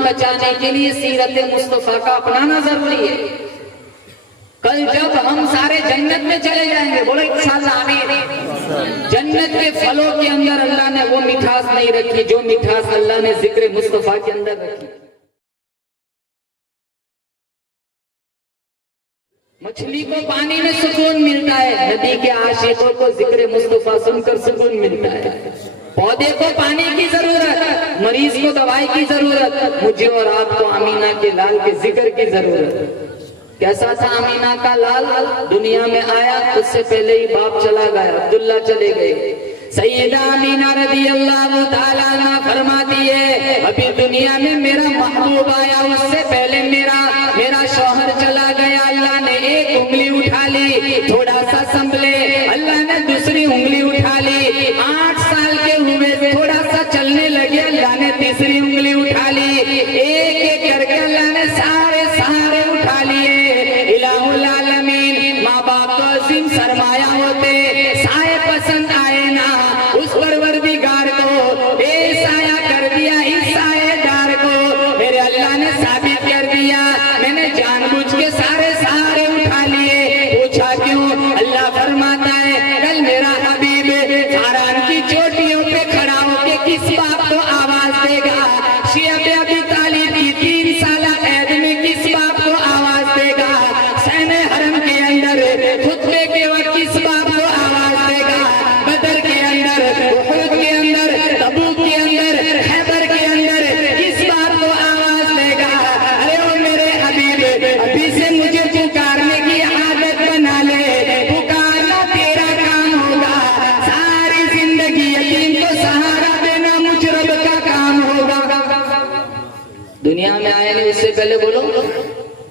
ईमान बचाने के लिए सीरत मुस्तफा का अपनाना जरूरी है। कल जब हम सारे जन्नत में चले जाएंगे, बोलो इंशाअल्लाह आमीन। जन्नत के फलों के अंदर अल्लाह ने वो मिठास नहीं रखी जो मिठास अल्लाह ने जिक्र मुस्तफा के अंदर रखी। मछली को पानी में सुकून मिलता है, नबी के आशिकों को जिक्र मुस्तफा सुनकर सुकून मिलता है। पौधे को पानी की जरूरत, मरीज को दवाई की जरूरत, मुझे और आपको अमीना के लाल के जिक्र की जरूरत। कैसा था अमीना का लाल? दुनिया में आया उससे पहले ही बाप चला गया, अब्दुल्ला चले गए। सैयदा अमीना रज़ी अल्लाह ताला अन्हा फरमाती है, अभी दुनिया में मेरा महबूब आया, उससे पहले मेरा शौहर चला गया। अल्लाह ने एक उंगली उठा ली, थोड़ा सा संभले, अल्लाह ने दूसरी उंगली उठा ली। 8 साल के हुए, थोड़ा सा चलने लगे, अल्लाह ने तीसरी उंगली उठा ली। एक एक करके अल्लाह ने सारे उठा लिए। इलाहुल आलमीन, माँ बाप तो अजीम सरमाया होते, साए पसंद आए ना, उस परवरदिगार को बेसाया कर दिया, इस साएदार को मेरे अल्लाह ने साबित कर दिया। मैंने जानबूझ के सारे उठा लिए। पूछा क्यों? अल्लाह फरमाता है, कल मेरा हबीब फारान की चोटियों पे खड़ा होके किस बाप को आवाज देगा? शियब अबी तालिब की 3 साल कैद में किस बाप को आवाज देगा? सैने हरम के अंदर खुतबे के वक्त किस बाप को आवाज देगा? बदर के अंदर, उहुद के अंदर, तबूक के अंदर, खैबर के अंदर किस बाप को आवाज देगा? अरे ओ मेरे हबीब, अभी से मुझे पुकारने की आदत बना ले, पुकारना तेरा काम होगा। सारी जिंदगी यतीम को सहारा देना मुझ रब का काम होगा। दुनिया में आए नहीं उससे पहले बोलो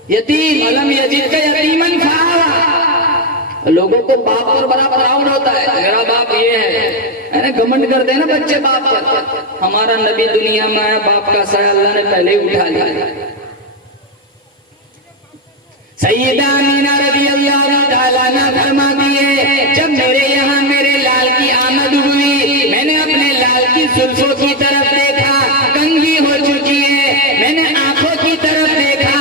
यतीम, अलम यजीद का यतीमन फआवा। लोगों को बाप पर बड़ा प्राउड होता है, मेरा बाप ये है ना, घमंड करते हैं ना बच्चे बाप पर। हमारा नबी दुनिया में आया, बाप का साया अल्लाह ने पहले ही उठा लिया। सैयदा अमीना रज़ी अल्लाह ताला अन्हा फरमाती है, जब मेरे यहाँ मेरे लाल की आमद हुई, मैंने अपने लाल की जुल्फों की तरफ देखा, कंघी हो चुकी है। मैंने आंखों की तरफ देखा,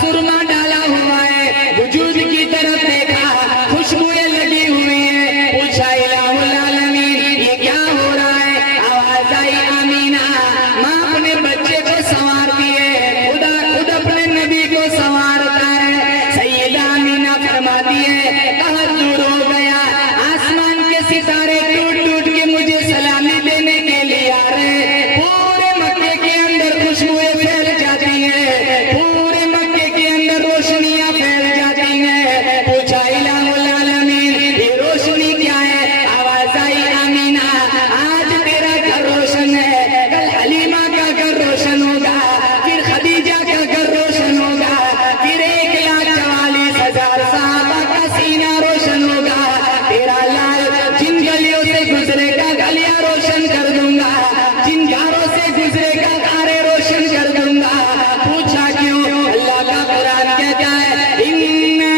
सुरमा डाला हुआ है। वजूद की तरफ देखा, खुशबुएं लगी हुई है। पूछा इलाहुल आलमीन, ये क्या हो रहा है? आवाज आई अमीना, माँ अपने बच्चे को संवारती है, खुदा खुद अपने नबी को संवारता है। सैयदा अमीना फरमाती है, कहाँ दूर हो गया, आसमान के सितारे टूट टूट के मुझे सलामी देने के लिए आ रहे। पूरे मक्के के अंदर खुशबुएं फैल जाती है, पूरे मक्के के अंदर रोशनियां फैल जाती हैं। पूछा इलाहुल आलमीन, ये रोशनी क्या है? आवाज आई अमीना, आज तेरा घर रोशन है, कल हलीमा का घर रोशन होगा, फिर खदीजा का घर रोशन होगा, फिर 1,44,000 सहाबा का सीना रोशन होगा। तेरा लाल जिन गलियों से गुजरेगा गलियां रोशन कर दूंगा, जिन घरों से गुजरेगा घारे रोशन कर दूंगा। पूछा क्यों? अल्लाह का कुरान कहता है, इन्ना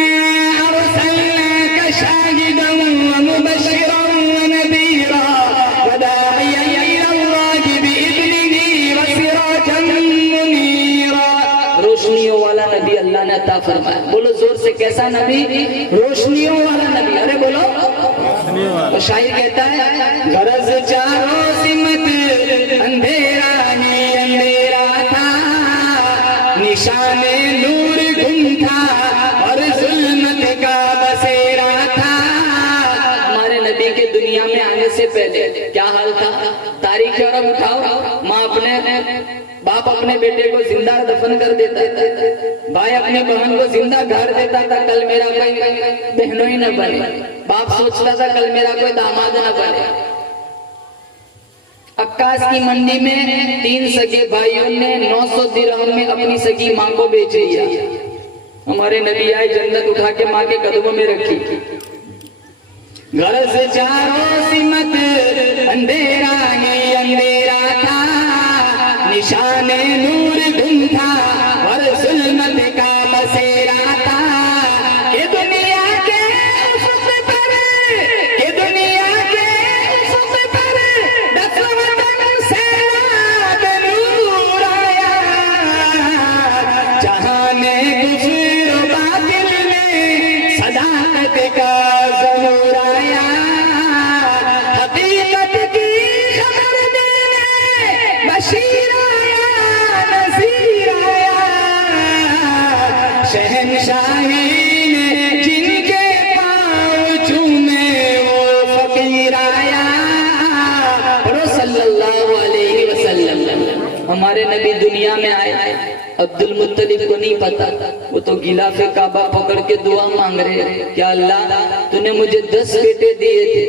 अर्सलनाका शाहिदन व मुबश्शिरन व नज़ीरा व दाइयन इलल्लाहि बिइज़निही व सिराजन मुनीरा। रोशनियों वाला नबी अल्लाह ने अता फरमाया। बोलो जोर से, कैसा नबी? रोशनियों वाला नबी। अरे बोलो। तो शायर कहता है, गरज चारों सिमत अंधेरा ही अंधेरा था, निशाने नूर गुम था और जुल्मत का बसेरा था। हमारे नबी के दुनिया में आने से पहले क्या हाल था? तारीख और उठाओ, माँ बाप अपने बेटे को जिंदा दफन कर देता था, भाई अपनी बहन को जिंदा गाड़ देता था, कल मेरा कोई बहनों ही न बने। बाप सोचता था कल मेरा कोई दामाद न बने। अक्कास की मंडी में 3 सगे भाइयों ने 900 दिरहम में अपनी सगी माँ को बेच दिया। हमारे नबी आए, जन्नत उठा के माँ के कदमों में रखी। घर से चारों सिमत अंधेरा ही अंधेरा था, निशाने नूर गुम था और जुल्मत का बसेरा था। कि दुनिया के उफ़क़ पर, कि दुनिया के उफ़क़ पर दफ़्तर से नूर आया, जहाने कुफर बातिल में सदाकत का ज़हूर आया, हकीकत की खबर देने बशीर आया, नज़ीर आया, शहंशाही ने जिनके पाँव चूमे वो फकीर आया। सल्लल्लाहु अलैहि वसल्लम। हमारे नबी दुनिया में आए, अब्दुल मुत्तलिब को नहीं पता, वो तो गिलाफे काबा पकड़ के दुआ मांग रहे हैं, क्या अल्लाह तूने मुझे 10 बेटे दिए थे,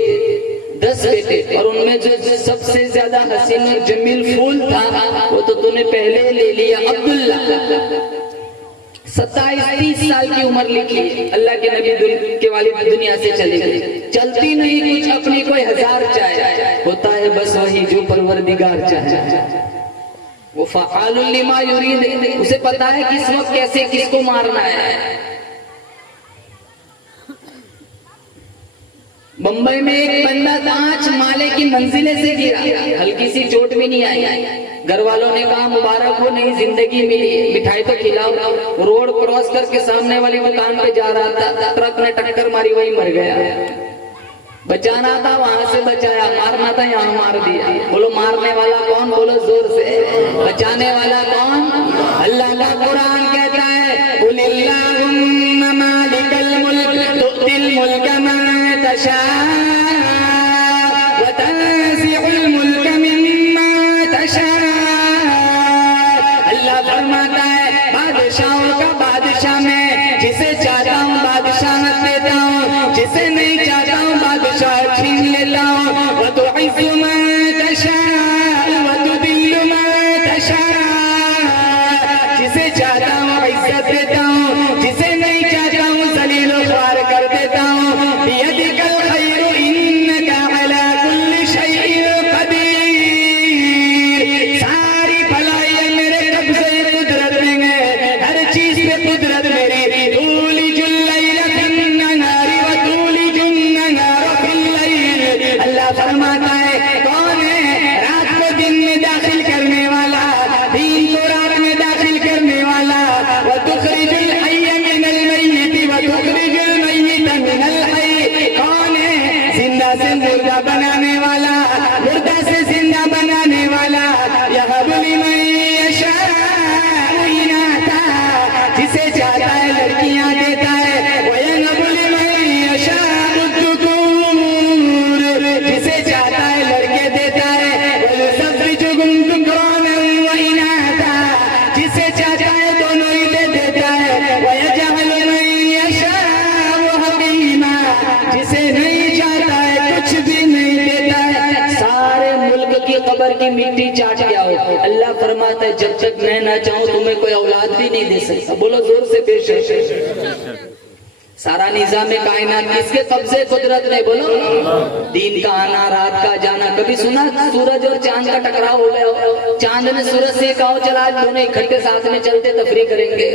10 बेटे, और उनमें जो सबसे ज्यादा हसीन और जमील फूल था वो तो तूने पहले ले लिया, अब्दुल्ला। 27-30 साल की उम्र लिखी, अल्लाह के नबी के वालिद दुनिया से चले गए। चलती नहीं कुछ अपनी कोई 1000 चाहे, होता है बस वही जो परवरदिगार चाहे। वो फ़आलुल लिमा युरीद, उसे पता है किस वक्त कैसे किसको मारना है। बंबई में एक बंदा कांच माले की मंजिले से गिरा, हल्की सी चोट भी नहीं आई। घर वालों ने कहा मुबारक हो, नई जिंदगी मिली, मिठाई तो खिलाओ। रोड क्रॉस करके सामने वाली दुकान पे जा रहा था, ट्रक ने टक्कर मारी, वही मर गया। बचाना था वहां से बचाया, मारना था यहाँ मार दिया। बोलो मारने वाला कौन, बोलो जोर से। बचाने वाला कौन? अल्लाह का कुरान कहता है, कुलिल्लाहुम्मा मालिकल मुल्क तु'तिल मुल्का मन तशा व तंज़िउल मुल्का मिम्मा तशा। अल्लाह फरमाता है बादशाहों का बादशाह मैं, जिसे चाहता हूँ बादशाह देता हूँ, जिसे नहीं चाहता हूँ बादशाह छीन लेता हूँ। व तुइज़्ज़ु मन तशा व तुदिल्लु मन तशा, जिसे चाहता हूँ इज्जत देता हूँ, जिसे नहीं चाहता हूँ ज़लील व ख्वार कर देता हूँ। बियदिकल खैरु इन्नका अला कुल्लि शैइन क़दीर। सारी भलाइयाँ मेरे कब्ज़े कुदरत में है, हर चीज पे कुदरत मेरी। तूलिजुल लैल फिन नहारी व तूलिजुन नहार फिल लैल। अल्लाह फरमाता है कौन है रात को दिन में दाखिल करने वाला, दिन को रात में दाखिल करने वाला। व तुखरिजुल हय्य मिनल मय्यित व तुखरिजुल मय्यित मिनल हय्य। कौन है जिंदा से मुर्दा बनाने वाला, मुर्दा से जिंदा बनाने वाला। यहबु लिमन यशाअ इनाथा, जिसे चाहता है लड़कियां देता है। वयहबु लिमन यशाअ ज़ुकुर, जिसे चाहता है लड़के देता है। वयुज़व्विजुहुम ज़ुक्रानन व इनाथा, जिसे चाहता है दोनों ही दे देता है। वयजअलु मन यशाअ हकीमा, जिसे नहीं चाहता है कुछ भी नहीं देता है। सारे मुल्क की कब्र की मिट्टी चाट के आओ। अल्लाह फरमाता है जब तक मैं ना चाहूं तुम्हें कोई औलाद भी नहीं दे सकता। बोलो जोर से पेश। सारा निजाम कायनात किसके कब्जे कुदरत में? बोलो दिन का आना रात का जाना। कभी सुना सूरज और चांद का टकराव हो गया? चांद ने सूरज से कहा चला आज दोनों इकट्ठे साथ में चलते तफरी करेंगे।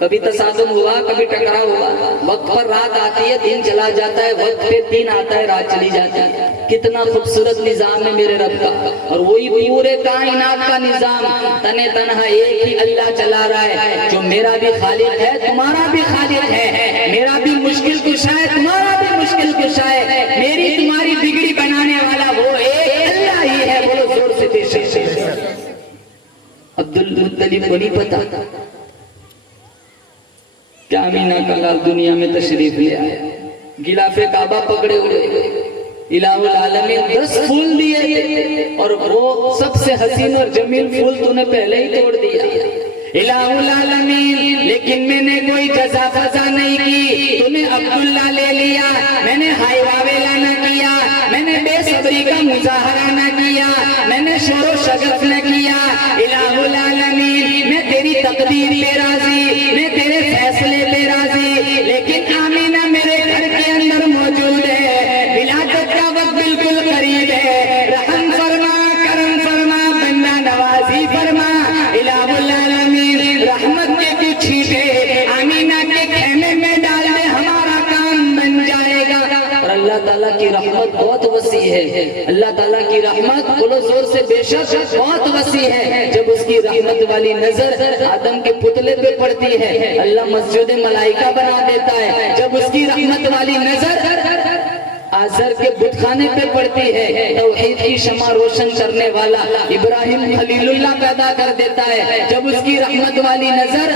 कभी तसादुम हुआ, कभी टकराव हुआ। वक्त पर रात आती है, दिन चला जाता है, वक्त पे दिन आता है, रात चली जाती है। कितना खूबसूरत निजाम है मेरे रब का। और वही पूरे कायनात का निजाम तने तनहा एक ही अल्लाह चला रहा है, जो मेरा भी खालिक है, तुम्हारा भी खालिक है। मेरा भी मुश्किल कुशा है, तुम्हारा भी मुश्किल कुशा है। मेरी तुम्हारी बिगड़ी बनाने वाला वो एक अल्लाह ही है। बोलो जोर से पेश। अब्दुल मुत्तलिब को नहीं पता क्या अमीना का लाल दुनिया में तशरीफ ले आया, गिलाफे काबा पकड़े हुए। इलाहुल आलमीन 10 फूल दिए थे और वो सबसे हसीन और जमील फूल तूने पहले ही तोड़ दिया। इलाहुल आलमीन लेकिन मैंने कोई जज़ा फज़ा नहीं की, तूने अब्दुल्ला ले लिया। मैंने हाय वावेला न किया, मैंने बेसब्री का मुजाहरा न किया, मैंने शोर शगफ न किया। इलाहुल आलमीन मैं तेरी तकदीर पे राजी, मैं तेरे फैसले पे राजी। लेकिन आमीना मेरे घर के अंदर मौजूद है, विलादत का वक्त बिल्कुल करीब है। रहम फरमा, करम फरमा, बंदा नवाजी फरमा। इलाहुल आलमीन रहमत के कुछ छींटे आमीना के खेमे में डाल दे, हमारा काम बन जाएगा। और अल्लाह ताला की रहमत बहुत वसी है। है। अल्लाह ताला की रहमत बोलो जोर से, बेशक बहुत वसी है। जब उसकी रहमत वाली नजर आदम के पुतले पे पड़ती है, अल्लाह मस्जिद मलाइका बना देता है। जब उसकी रहमत वाली नजर आजर के बुतखाने पे पड़ती है, तौहीद की शमा रोशन करने वाला इब्राहिम खलीलुल्लाह पैदा कर देता है। जब उसकी रहमत वाली नजर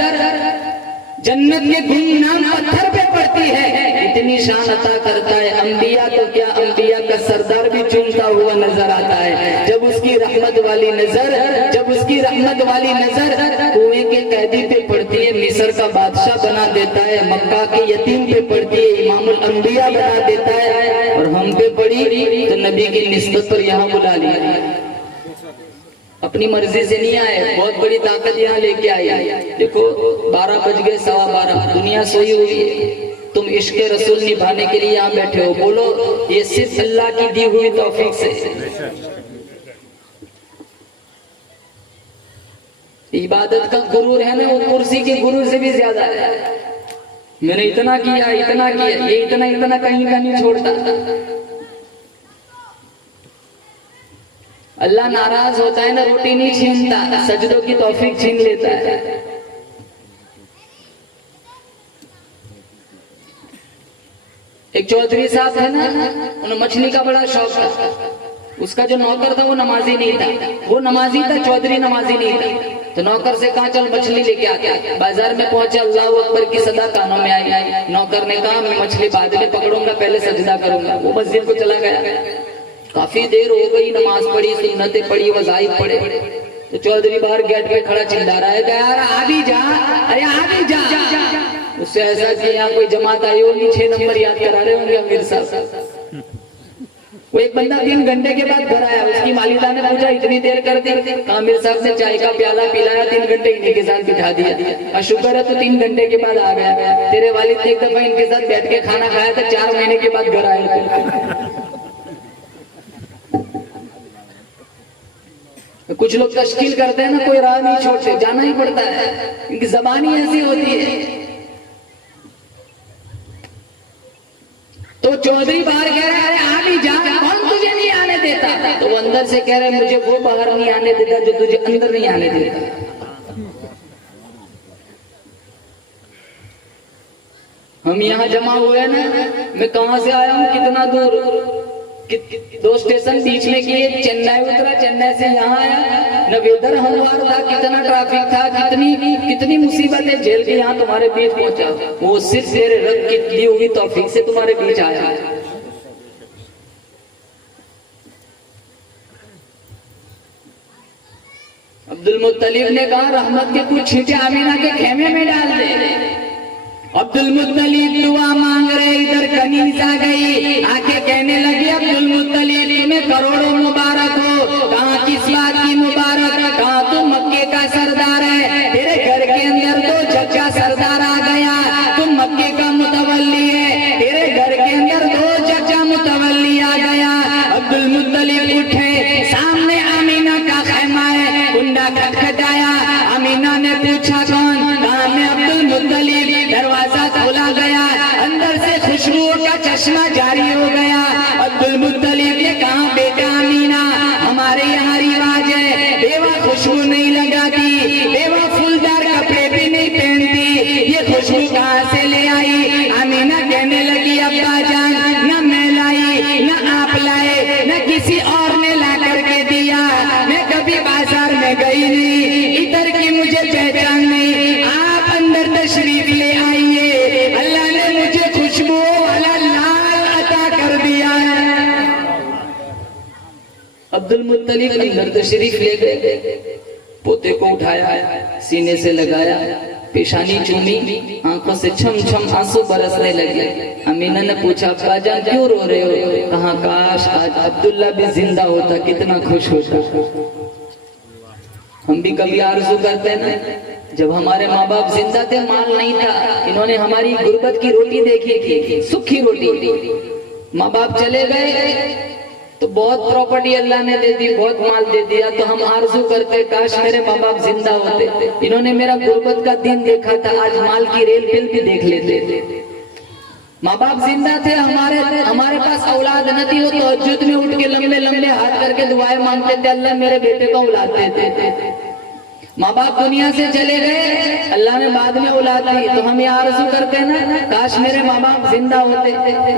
जन्नत के गुमनाम पत्थर पे पड़ती है, इतनी शान अता करता है। अंबिया तो क्या, अंबिया का सरदार भी चूमता हुआ नजर आता है। जब उसकी रहमत वाली नजर, जब उसकी रहमत वाली नजर कुएं के कैदी पे पड़ती है, मिस्र का बादशाह बना देता है। मक्का के यतीम पे पड़ती है, इमामुल अंबिया बना देता है। और हम पे पड़ी तो नबी की निस्बत पर यहाँ बुला लिया। अपनी मर्जी से नहीं आए, बहुत बड़ी ताकत यहाँ लेके आई। देखो 12 बज गए, 12:15, दुनिया सोई हुई है, तुम इश्क रसूल निभाने के लिए यहाँ बैठे हो। बोलो ये सिर्फ अल्लाह की दी हुई तौफीक से। इबादत का गुरूर है ना, वो कुर्सी के गुरूर से भी ज्यादा है। मैंने इतना किया, इतना किया, ये इतना इतना कहीं का नहीं छोड़ता। अल्लाह नाराज होता है ना, रोटी नहीं छीनता, सजदों की तौफीक छीन लेता है। एक चौधरी साहब है ना, उन्हें मछली का बड़ा शौक था। उसका जो नौकर था वो नमाजी नहीं था, वो नमाजी था, चौधरी नमाजी नहीं था। तो नौकर से कहा चल मछली लेके आ गया। बाजार में पहुंचे, अल्लाह अकबर की सदा कानों में आई। नौकर ने कहा मैं मछली बाद में पकड़ूंगा, पहले सजदा करूंगा। वो मस्जिद को चला गया। काफी देर हो गई, नमाज पढ़ी, सुन्नतें पढ़ी, वज़ाइफ पढ़े। तो चौधरी बाहर गेट पे खड़ा चिल्ला रहा है, यार आ भी जा, अरे आ भी जा। उससे ऐसा कि यहाँ कोई जमात आई होगी, 6 नंबर याद करा रहे होंगे अमीर साहब। वो एक बंदा 3 घंटे के बाद घर आया, उसकी मालिका ने पूछा इतनी देर कर दी? आमिर साहब ने चाय का प्याला पिलाया, 3 घंटे इन्हीं के साथ बिठा दिया। शुक्र है तो 3 घंटे के बाद आ गया। तेरे वालिद ने एक दफा इनके साथ बैठ के खाना खाया था, 4 महीने के बाद घर आए। कुछ लोग तश्कील करते हैं ना, कोई राह नहीं छोड़ते, जाना ही पड़ता है, इनकी जबान ही ऐसी होती है। तो चौधरी बाहर कह रहा है अरे आ भी जा, कौन तुझे नहीं आने देता? तो वो अंदर से कह रहे मुझे वो बाहर नहीं आने देता जो तुझे अंदर नहीं आने देता। हम यहाँ जमा हुए ना, मैं कहां से आया हूँ, कितना दूर, 2 स्टेशन बीच में किए, चेन्नई उतरा, चेन्नई से यहाँ आया, नवेदर हमवार था, कितना ट्रैफिक था, कितनी मुसीबतें झेल के यहाँ तुम्हारे बीच पहुंचा। वो सिर्फ तेरे रब की दी हुई तौफीक से तुम्हारे बीच आया। अब्दुल मुत्तलिब ने कहा रहमत के कुछ छींटे आमीना के खेमे में डाल दे। अब्दुल मुत्तलिब दुआ मांग रहे, इधर कनीज आ गई, आके कहने लगी अब्दुल मुत्तलिब तुम्हें करोड़ों मुबारक हो। कहाँ किस बात की मुबारक? कहाँ तू मक्के का सरदार है, तेरे घर के अंदर 2 जग्गा सरदार आ गया, तुम मक्के का मुतवल्ली है, तेरे घर के अंदर 2 जग्गा मुतवल्ली आ गया। अब्दुल मुत्तलिब उठे, सामने आमीना का खैमा है, कुंडा खटखटाया। आमीना ने पूछा कौन? कहा मैं अब्दुल मुत्तलिब। दरवाजा खोला गया, अंदर से खुशबुओं का चश्मा जारी हो गया। अब्दुल मुत्तलिब ने कहा बेटा आमीना, हमारे यहाँ रिवाज है, बेवा खुशबू नहीं लगाती, बेवा फूलदार कपड़े भी नहीं पहनती, ये खुशबू कहाँ से ले आई? आमीना कहने लगी अब्बा जान, न मैं लाई, न आप लाए, न किसी और ने ला करके दिया, मैं कभी बाजार में गई नहीं, इधर की मुझे पहचान नहीं, आप अंदर तशरीफ ले आइए, अल्लाह ने मुझे खुशबू वाला लाल अता कर दिया है। अब्दुल मुत्तलिब अंदर तशरीफ ले गए, पोते को उठाया, सीने से लगाया, पेशानी चूमी, आंखों से छम छम आंसू बरसने लगे। अमीना ने पूछा अब्बा जान क्यों रो रहे हो? कहा काश आज अब्दुल्ला भी जिंदा होता, कितना खुश होता। हम भी कभी आरज़ू करते हैं ना, जब हमारे माँ बाप जिंदा थे, माल नहीं था, इन्होंने हमारी गुर्बत की रोटी देखी थी, सूखी रोटी। माँ बाप चले गए तो बहुत प्रॉपर्टी अल्लाह ने दे दी, बहुत माल दे दिया, तो हम आरज़ू करते काश मेरे माँ बाप जिंदा होते, इन्होंने मेरा गुर्बत का दिन देखा था, आज माल की रेल बिल भी देख लेते। माँ बाप जिंदा थे, हमारे पास औलाद न थी, वो तहज्जुद में उठ के लंबे लंबे हाथ करके दुआएं मांगते थे, अल्लाह मेरे बेटे को औलाद दे दे। माँ बाप दुनिया से चले गए, अल्लाह ने बाद में औलाद दी, तो हम ये आरज़ू करते हैं ना, काश मेरे माँ बाप जिंदा होते,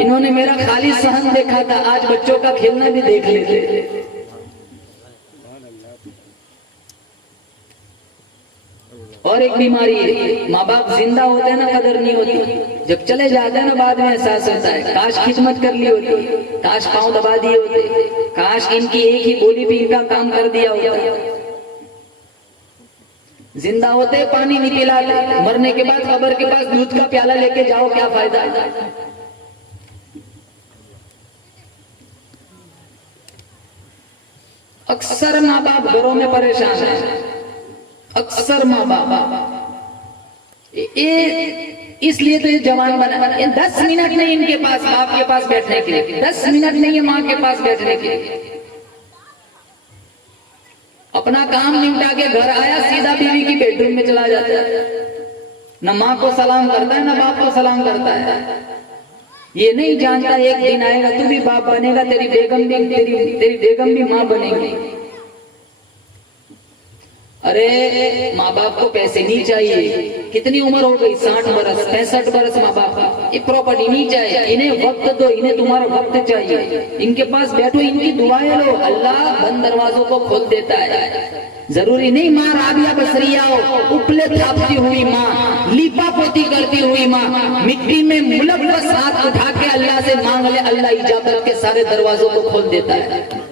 इन्होंने मेरा खाली सहन देखा था, आज बच्चों का खेलना भी देख लेते। और एक बीमारी है, माँ बाप जिंदा होते हैं ना, कदर नहीं होती, जब चले जाते हैं ना बाद में एहसास होता है, काश खिदमत कर ली होती, काश पांव दबा दिए होते, काश इनकी एक ही बोली भी इनका काम कर दिया होता। जिंदा होते पानी नहीं पिलाते, मरने के बाद कब्र के पास दूध का प्याला लेके जाओ, क्या फायदा। अक्सर माँ बाप घरों में परेशान है, अक्सर माँ बाप इसलिए तो ये जवान बना, 10 मिनट नहीं इनके पास बाप के पास बैठने के लिए, 10 मिनट नहीं है माँ के पास बैठने के लिए। अपना काम निपटा के घर आया, सीधा बीवी की बेडरूम में चला जाता है, न माँ को सलाम करता है न बाप को सलाम करता है। ये नहीं जानता एक दिन आएगा तू भी बाप बनेगा, तेरी बेगम भी माँ बनेगी। अरे माँ बाप को पैसे नहीं चाहिए, कितनी उम्र हो गई, 60 बरस 65 बरस, माँ बाप का ये प्रॉपर्टी नहीं चाहिए, इन्हें वक्त दो, इन्हें तुम्हारा वक्त चाहिए, इनके पास बैठो, इनकी दुआएं लो, अल्लाह बंद दरवाजों को खोल देता है। जरूरी नहीं माँ राबिया बसरिया हो, उपले थापती हुई माँ, लीपा पोती करती हुई माँ, मिट्टी में मुलव्वस हाथ उठा के अल्लाह से मांग ले, अल्लाह इजाजत के सारे दरवाजों को खोल देता है।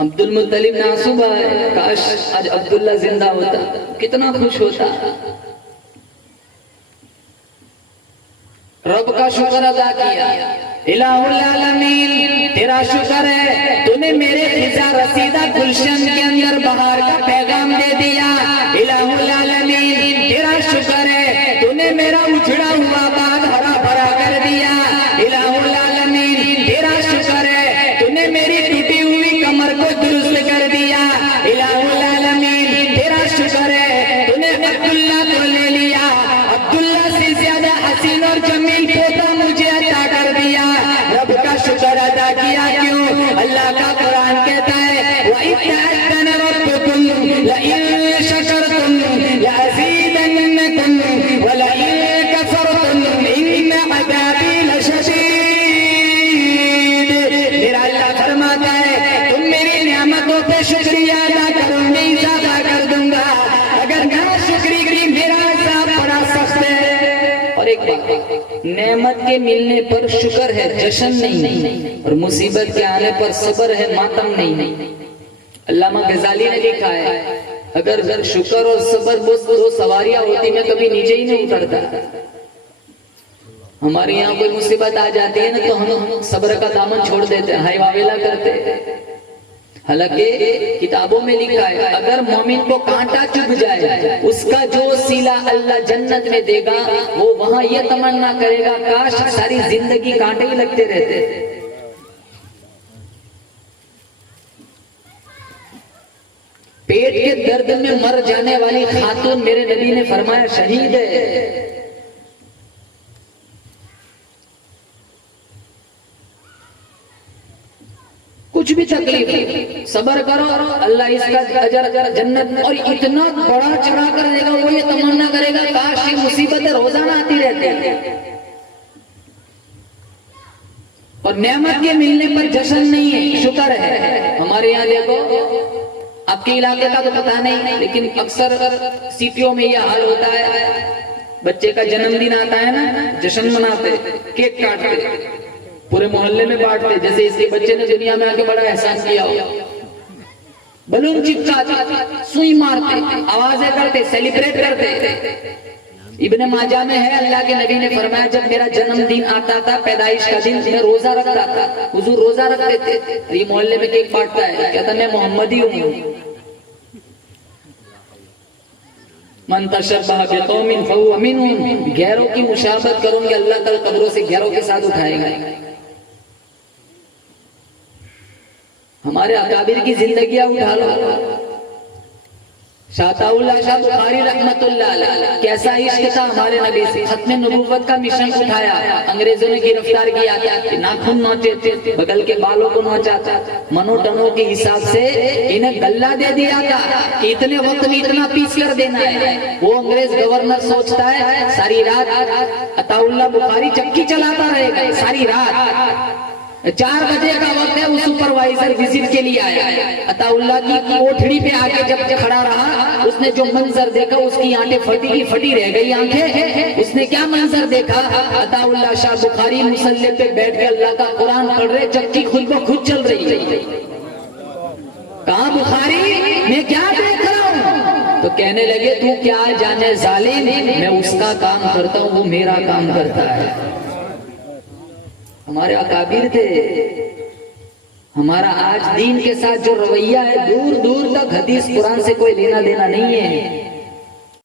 अब्दुल मुत्तलिब ने आंसू बहाए, काश आज अब्दुल्ला जिंदा होता, कितना खुश होता। रब का शुक्र अदा किया, इलाहुल आलमीन तेरा शुक्र है, तूने मेरे खिजा रसीदा गुलशन के अंदर बहार का पैगाम दे दिया। इलाहुल आलमीन तेरा शुक्र है, तूने मेरा उजड़ा हुआ बाग हरा भरा कर दिया। इलाहुल आलमीन तेरा शुक्र है, तूने मेरी टूटी हुई कमर को दुरुस्त कर दिया। इलाहुल आलमीन तेरा शुक्र है, तूने अब्दुल्ला को ले लिया, अब्दुल्ला से ज्यादा हसीन और जमील पोता मुझे अता कर दिया। रब का शुक्र अदा किया क्यों? अल्लाह का कुरान कहता है व इत्तअज़्ज़न रब्बुकुम लइन शकरतुम लअज़ीदन्नकुम व लइन कफरतुम इन अज़ाबी लशदीद। मेरा अल्लाह फरमाता है तुम मेरी नियामतों पे शुक्रिया अदा करो, मैं इजाफा कर दूंगा, अगर ना शुक्री की मेरा हिसाब बड़ा सख्त है। और एक बात, नेमत के मिलने पर शुक्र है, जश्न नहीं, और मुसीबत के आने पर सब्र है, मातम नहीं। अल्लामा गजाली ने लिखा है अगर शुक्र और सब्र दो सवारियां होती, मैं कभी नीचे ही नहीं उतरता। हमारे यहाँ कोई मुसीबत आ जाती है ना तो हम सब्र का दामन छोड़ देते हैं, हाय वावेला करते हैं। हालांकि किताबों में लिखा है अगर मोमिन को कांटा चुभ जाए, उसका जो सिला अल्लाह जन्नत में देगा, वो वहां ये तमन्ना करेगा काश सारी जिंदगी कांटे ही लगते रहते। पेट के दर्द में मर जाने वाली खातून मेरे नबी ने फरमाया शहीद है। कुछ भी तकलीफ सब्र करो, अल्लाह इसका अजर जन्नत और इतना बड़ा चढ़ा कर देगा, वो ये तमन्ना करेगा काश ये मुसीबतें रोजाना आती रहती है। और नेमत के मिलने पर जश्न नहीं है, शुक्र है। हमारे यहाँ देखो, आपके इलाके का तो पता नहीं, लेकिन अक्सर सिटियों में यह हाल होता है, बच्चे का जन्मदिन आता है ना, जश्न मनाते, केक काटते, पूरे मोहल्ले में बांटते, जैसे इसके बच्चे ने दुनिया में आके बड़ा एहसान किया हो। बलून चिपकाते, सुई मारते, आवाजें करते, सेलिब्रेट करते। इब्ने माजा में है अल्लाह के नबी ने फरमाया जब मेरा जन्मदिन आता था, पैदाइश का दिन, मैं रोजा रखता था, हुजूर रोजा रखते थे। ये मोहल्ले में केक बांटता है, कहता मैं मोहम्मदी हूँ। मन तशब्बह बिकौमिन फहुवा मिनहुम, गैरों की मुशाबहत करोगे अल्लाह कल कब्रों से गैरों के साथ उठाएगा। हमारे अकाबिर की जिंदगियां उठा लो, शाताउल्लाह शाह बुखारी रहमतुल्लाह अलैह, कैसा इश्क था हमारे नबी से, खत्म नबूवत का मिशन उठाया, अंग्रेजों ने गिरफ्तार किया, नाखून नोचे, बगल के बालों को नोचा, मनोटनों के हिसाब से इन्हें गल्ला दे दिया था कि इतने वक्त में इतना पीस कर देना है। वो अंग्रेज गवर्नर सोचता है सारी रात अताउल्लाह बुखारी चक्की चलाता रहेगा, सारी रात 4 बजे का वक्त है, वो सुपरवाइजर विजिट के लिए आया, अताउल्लाह की कोठड़ी पे आके जब खड़ा रहा, उसने जो मंजर देखा उसकी आंखें फटी रह गई आंखें। उसने क्या मंजर देखा, अताउल्लाह शाह बुखारी मुसल्ले पे बैठ के अल्लाह का कुरान पढ़ रहे, चक्की खुद ब खुद चल रही है। कहा बुखारी मैं क्या देख रहा हूँ? तो कहने लगे तू क्या जाने जालिम, मैं उसका काम करता हूँ, वो मेरा काम करता है। हमारे अकाबिर थे। हमारा आज दीन के साथ जो रवैया है, दूर दूर तक हदीस कुरान से कोई लेना देना नहीं है।